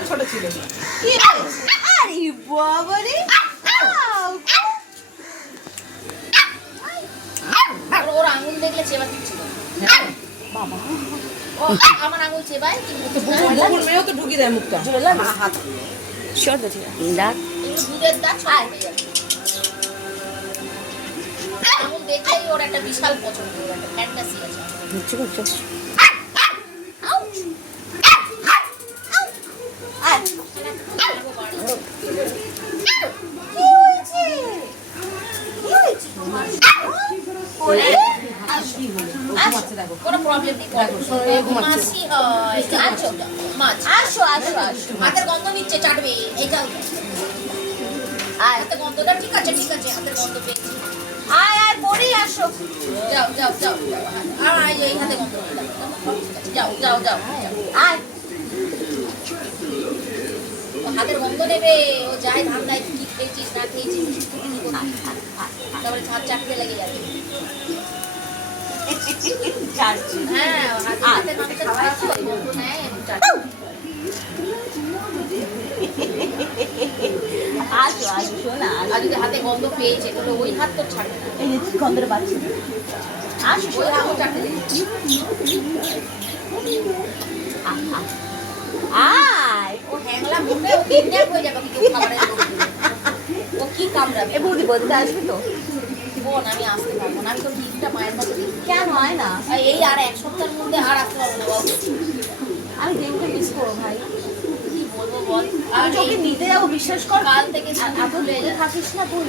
ছোট ছিল আরে বাবা রে ওর আঙুল দেখলে চেবা দিচ্ছিল বাবা আমার আঙুল চেবায় কিন্তু বুকুর মেয়েও তো ঢুকি দেয় মুখটা হাত শর্ট আছে দাঁত এগুলো দুধের দাঁত ছোট হয়ে যাবে আঙুল দেখলেই ওর একটা বিশাল পছন্দ ওর একটা ফ্যান্টাসি আছে বুঝছো বুঝছো কোনো প্রবলেম নেই মাছি আচ্ছা মাছ আসো আসো আসো হাতের গন্ধ নিচ্ছে চাটবে এই যাও আয় হাতের গন্ধটা ঠিক আছে হাতের গন্ধ পেয়েছি আয় আয় পড়ি আসো যাও যাও যাও আর এই হাতে গন্ধ যাও যাও যাও আয় ও হাতের গন্ধ নেবে ও যায় ধান্দায় কি খেয়েছিস না খেয়েছিস তারপরে হাত চাটতে লেগে যাবে চারছি হ্যাঁ হাতে মানুষের খাওয়াচ্ছি ওই গন্ধ নেয় চাটবে আসো আসো শোনা আর যদি হাতে গন্ধ পেয়েছে তাহলে ওই হাত তো ছাড়বে না এই যে গন্ধের বাচ্চা আসো ওই আঙুল চাটতে দেবে আয় ও হ্যাংলা মুখে ও কিডন্যাপ হয়ে যাবে কিন্তু খাবারের লোভে। ও কি কামড়াবে এ বৌদি বলতে আসবি তো বোন আমি আসতে পারবো না আমি তো ভিড়টা মায়ের কাছে দিই কেন হয় না এই আর এক সপ্তাহের মধ্যে আর আসতে পারবো না বাবু আমি গেমটা মিস করবো ভাই কি বলবো বল আমি আর তোকে এই নিতে যাবো বিশ্বাস কর কাল থেকে এত দূরে থাকিস না তুই